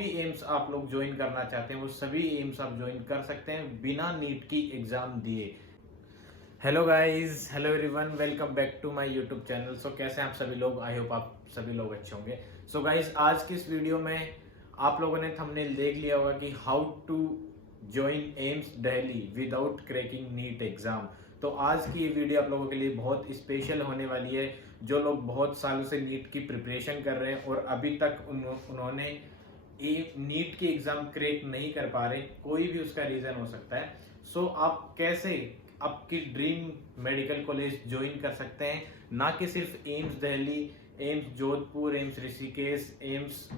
भी एम्स आप लोग ज्वाइन करना चाहते हैं वो सभी एम्स आप ज्वाइन कर सकते हैं बिना नीट की एग्जाम दिए। Hello guys, hello everyone, welcome back to my YouTube channel. So कैसे हैं आप सभी लोग? आई होप आप सभी लोग अच्छे होंगे। सो गाइस, आज की इस वीडियो में आप लोगों ने थंबनेल देख लिया होगा कि how to join AIIMS Delhi without cracking NEET exam. तो आज की ये वीडियो आप लोगों के लिए बहुत स्पेशल होने वाली है। जो लोग बहुत सालों से नीट की प्रिपरेशन कर रहे हैं और अभी तक उन्होंने नीट की एग्जाम क्रैक नहीं कर पा रहे, कोई भी उसका रीजन हो सकता है। सो आप कैसे आपकी ड्रीम मेडिकल कॉलेज ज्वाइन कर सकते हैं, ना कि सिर्फ AIIMS Delhi, AIIMS Jodhpur, AIIMS Rishikesh, AIIMS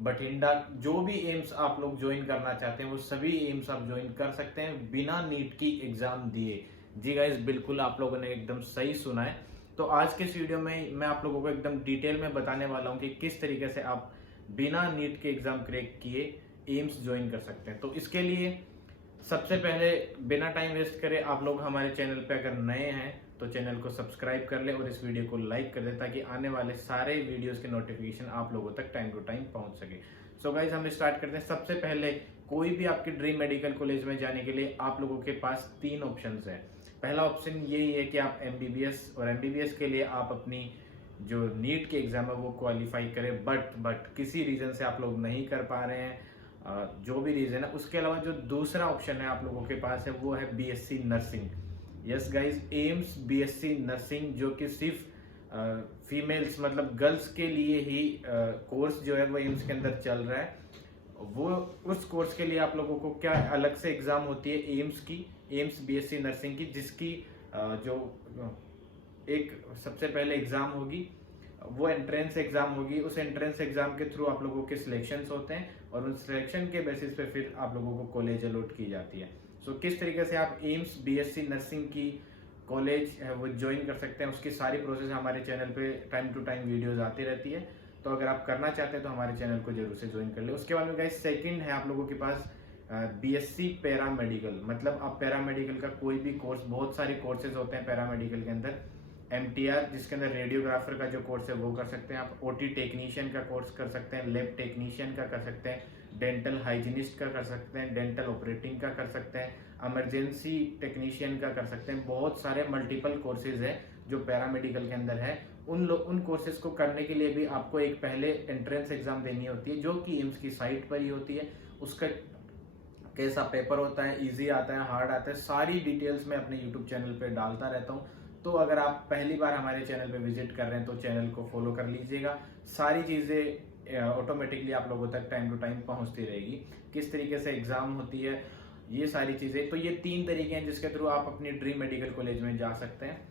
Bathinda, जो भी एम्स आप लोग ज्वाइन करना चाहते हैं वो सभी एम्स आप ज्वाइन कर सकते हैं बिना नीट की एग्जाम दिए। जी गाइस, बिल्कुल आप लोगों ने एकदम सही सुना है। तो आज के इस वीडियो में मैं आप लोगों को एकदम डिटेल में बताने वाला हूं कि किस तरीके से आप बिना नीट के एग्जाम क्रैक किए एम्स ज्वाइन कर सकते हैं। तो इसके लिए सबसे पहले बिना टाइम वेस्ट करे आप लोग हमारे चैनल पे अगर नए हैं तो चैनल को सब्सक्राइब कर ले और इस वीडियो को लाइक कर दे ताकि आने वाले सारे वीडियोस के नोटिफिकेशन आप लोगों तक टाइम टू टाइम पहुंच सके। सो गाइस, हम स्टार्ट करते हैं। सबसे पहले कोई भी आपके ड्रीम मेडिकल कॉलेज में जाने के लिए आप लोगों के पास तीन ऑप्शन है। पहला ऑप्शन यही है कि आप एमबीबीएस, और एमबीबीएस के लिए आप अपनी जो नीट की एग्जाम है वो क्वालिफाई करें, बट किसी रीजन से आप लोग नहीं कर पा रहे हैं, जो भी रीजन है। उसके अलावा जो दूसरा ऑप्शन है आप लोगों के पास है वो है BSc nursing. Yes guys, AIIMS BSc nursing, जो कि सिर्फ फीमेल्स मतलब गर्ल्स के लिए ही कोर्स जो है वो एम्स के अंदर चल रहा है। वो उस कोर्स के लिए आप लोगों को क्या अलग से एग्जाम होती है एम्स की, एम्स बीएससी नर्सिंग की, जिसकी जो एक सबसे पहले एग्जाम होगी वो एंट्रेंस एग्जाम होगी। उस एंट्रेंस एग्जाम के थ्रू आप लोगों के सिलेक्शंस होते हैं और उन सिलेक्शन के बेसिस पे फिर आप लोगों को कॉलेज अलॉट की जाती है। सो किस तरीके से आप एम्स बीएससी नर्सिंग की कॉलेज है वो ज्वाइन कर सकते हैं, उसकी सारी प्रोसेस हमारे चैनल पे टाइम टू टाइम वीडियोज आती रहती है। तो अगर आप करना चाहते हैं तो हमारे चैनल को जरूर से ज्वाइन कर ले। उसके बाद में गाइस सेकंड है आप लोगों के पास बीएससी पैरामेडिकल, मतलब आप पैरामेडिकल का कोई भी कोर्स, बहुत सारे कोर्सेज होते हैं पैरामेडिकल के अंदर। एमटीआर, जिसके अंदर रेडियोग्राफर का जो कोर्स है वो कर सकते हैं आप, ओटी टेक्नीशियन का कोर्स कर सकते हैं, लैब टेक्नीशियन का कर सकते हैं, डेंटल हाइजीनिस्ट का कर सकते हैं, डेंटल ऑपरेटिंग का कर सकते हैं, इमरजेंसी टेक्नीशियन का कर सकते हैं। बहुत सारे मल्टीपल कोर्सेज है जो पैरामेडिकल के अंदर है। उन कोर्सेज को करने के लिए भी आपको एक पहले एंट्रेंस एग्जाम देनी होती है जो कि एम्स की साइट पर ही होती है। उसका कैसा पेपर होता है, इजी आता है, हार्ड आता है, सारी डिटेल्स मैं अपने यूट्यूब चैनल पे डालता रहता हूँ। तो अगर आप पहली बार हमारे चैनल पे विजिट कर रहे हैं तो चैनल को फॉलो कर लीजिएगा। सारी चीज़ें ऑटोमेटिकली आप लोगों तक टाइम टू टाइम पहुंचती रहेगी। किस तरीके से एग्जाम होती है, ये सारी चीज़ें। तो ये तीन तरीके हैं जिसके थ्रू आप अपनी ड्रीम मेडिकल कॉलेज में जा सकते हैं।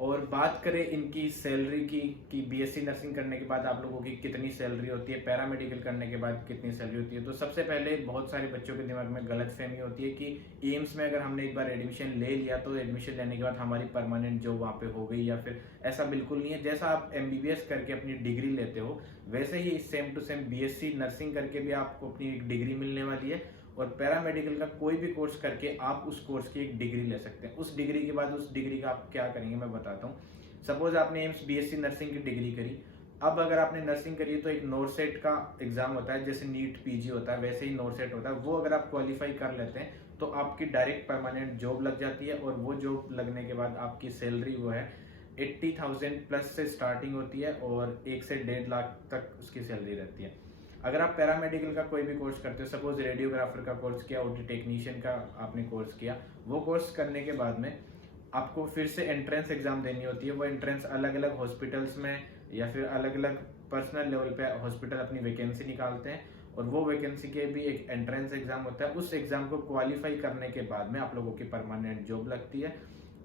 और बात करें इनकी सैलरी की कि बीएससी नर्सिंग करने के बाद आप लोगों की कितनी सैलरी होती है, पैरामेडिकल करने के बाद कितनी सैलरी होती है। तो सबसे पहले बहुत सारे बच्चों के दिमाग में गलत फहमी होती है कि एम्स में अगर हमने एक बार एडमिशन ले लिया तो एडमिशन लेने के बाद हमारी परमानेंट जॉब वहाँ पे हो गई, या फिर ऐसा बिल्कुल नहीं है। जैसा आप एमबीबीएस करके अपनी डिग्री लेते हो वैसे ही same to same BSc nursing करके भी आपको अपनी एक डिग्री मिलने वाली है। और पैरामेडिकल का कोई भी कोर्स करके आप उस कोर्स की एक डिग्री ले सकते हैं। उस डिग्री के बाद उस डिग्री का आप क्या करेंगे मैं बताता हूँ। सपोज आपने एम्स बीएससी नर्सिंग की डिग्री करी, अब अगर आपने नर्सिंग करी तो एक नोरसेट का एग्जाम होता है, जैसे नीट पीजी होता है वैसे ही नोरसेट होता है। वो अगर आप क्वालिफाई कर लेते हैं तो आपकी डायरेक्ट परमानेंट जॉब लग जाती है। और वो जॉब लगने के बाद आपकी सैलरी वो है 80,000 प्लस से स्टार्टिंग होती है और 1 से 1.5 लाख तक उसकी सैलरी रहती है। अगर आप पैरामेडिकल का कोई भी कोर्स करते हो, सपोज रेडियोग्राफर का कोर्स किया, ओटी टेक्नीशियन का आपने कोर्स किया, वो कोर्स करने के बाद में आपको फिर से एंट्रेंस एग्जाम देनी होती है। वो एंट्रेंस अलग अलग हॉस्पिटल्स में या फिर अलग अलग पर्सनल लेवल पे हॉस्पिटल अपनी वैकेंसी निकालते हैं और वो वैकेंसी के भी एक एंट्रेंस एग्जाम होता है। उस एग्जाम को क्वालिफाई करने के बाद में आप लोगों की परमानेंट जॉब लगती है।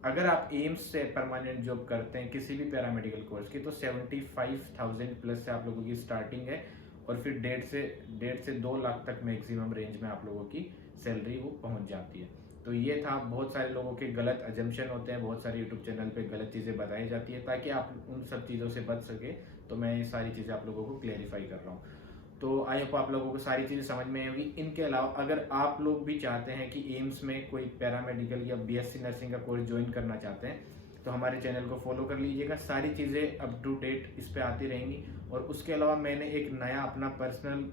अगर आप एम्स से परमानेंट जॉब करते हैं किसी भी पैरामेडिकल कोर्स की तो 75,000 प्लस से आप लोगों की स्टार्टिंग है और फिर 1.5 से 2 लाख तक मैक्सिमम रेंज में आप लोगों की सैलरी वो पहुंच जाती है। तो ये था, बहुत सारे लोगों के गलत अजम्पशन होते हैं, बहुत सारे यूट्यूब चैनल पे गलत चीज़ें बताई जाती है ताकि आप उन सब चीज़ों से बच सके। तो मैं ये सारी चीज़ें आप लोगों को क्लेरिफाई कर रहा हूँ। तो आई होप आप लोगों को सारी चीज़ें समझ में आएगी। इनके अलावा अगर आप लोग भी चाहते हैं कि एम्स में कोई पैरामेडिकल या बीएससी नर्सिंग का कोर्स ज्वाइन करना चाहते हैं तो हमारे चैनल को फॉलो कर लीजिएगा। सारी चीज़ें अप टू डेट इस पर आती रहेंगी। और उसके अलावा मैंने एक नया अपना पर्सनल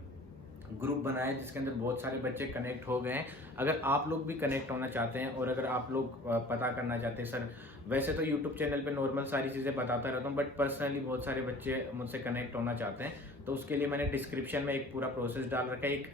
ग्रुप बनाया है जिसके अंदर बहुत सारे बच्चे कनेक्ट हो गए हैं। अगर आप लोग भी कनेक्ट होना चाहते हैं और अगर आप लोग पता करना चाहते हैं सर, वैसे तो यूट्यूब चैनल पे नॉर्मल सारी चीज़ें बताता रहता हूँ, बट पर्सनली बहुत सारे बच्चे मुझसे कनेक्ट होना चाहते हैं, तो उसके लिए मैंने डिस्क्रिप्शन में एक पूरा प्रोसेस डाल रखा है। एक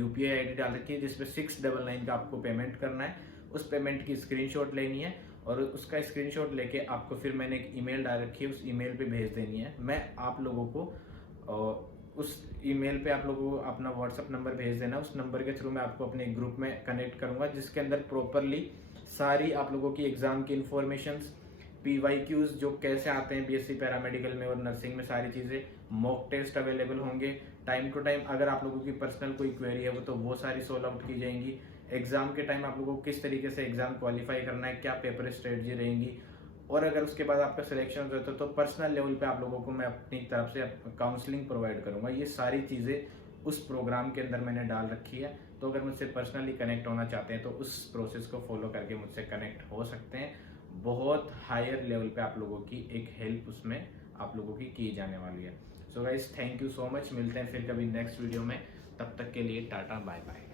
UPI ID डाल रखी है जिसपे 699 का आपको पेमेंट करना है। उस पेमेंट की स्क्रीनशॉट लेनी है और उसका स्क्रीनशॉट लेके आपको फिर मैंने एक ईमेल डाल रखी है, उस ईमेल पे भेज देनी है। मैं आप लोगों को उस ईमेल पे आप लोगों को अपना व्हाट्सअप नंबर भेज देना। उस नंबर के थ्रू मैं आपको अपने ग्रुप में कनेक्ट करूंगा जिसके अंदर प्रॉपरली सारी आप लोगों की एग्जाम की इन्फॉर्मेशंस, PYQs जो कैसे आते हैं BSc पैरामेडिकल में और नर्सिंग में, सारी चीज़ें, मॉक टेस्ट अवेलेबल होंगे टाइम टू टाइम। अगर आप लोगों की पर्सनल कोई क्वेरी है वो सारी सोल्व आउट की जाएंगी। एग्जाम के टाइम आप लोगों को किस तरीके से एग्जाम क्वालिफाई करना है, क्या पेपर स्ट्रेटजी रहेंगी, और अगर उसके बाद आपका सिलेक्शन हो जाता है तो पर्सनल लेवल पे आप लोगों को मैं अपनी तरफ से काउंसलिंग प्रोवाइड करूंगा। ये सारी चीज़ें उस प्रोग्राम के अंदर मैंने डाल रखी है। तो अगर मुझसे पर्सनली कनेक्ट होना चाहते हैं तो उस प्रोसेस को फॉलो करके मुझसे कनेक्ट हो सकते हैं। बहुत हायर लेवल पे आप लोगों की एक हेल्प उसमें आप लोगों की जाने वाली है। So guys, thank you so much. मिलते हैं फिर कभी नेक्स्ट वीडियो में। तब तक के लिए टाटा, बाय बाय।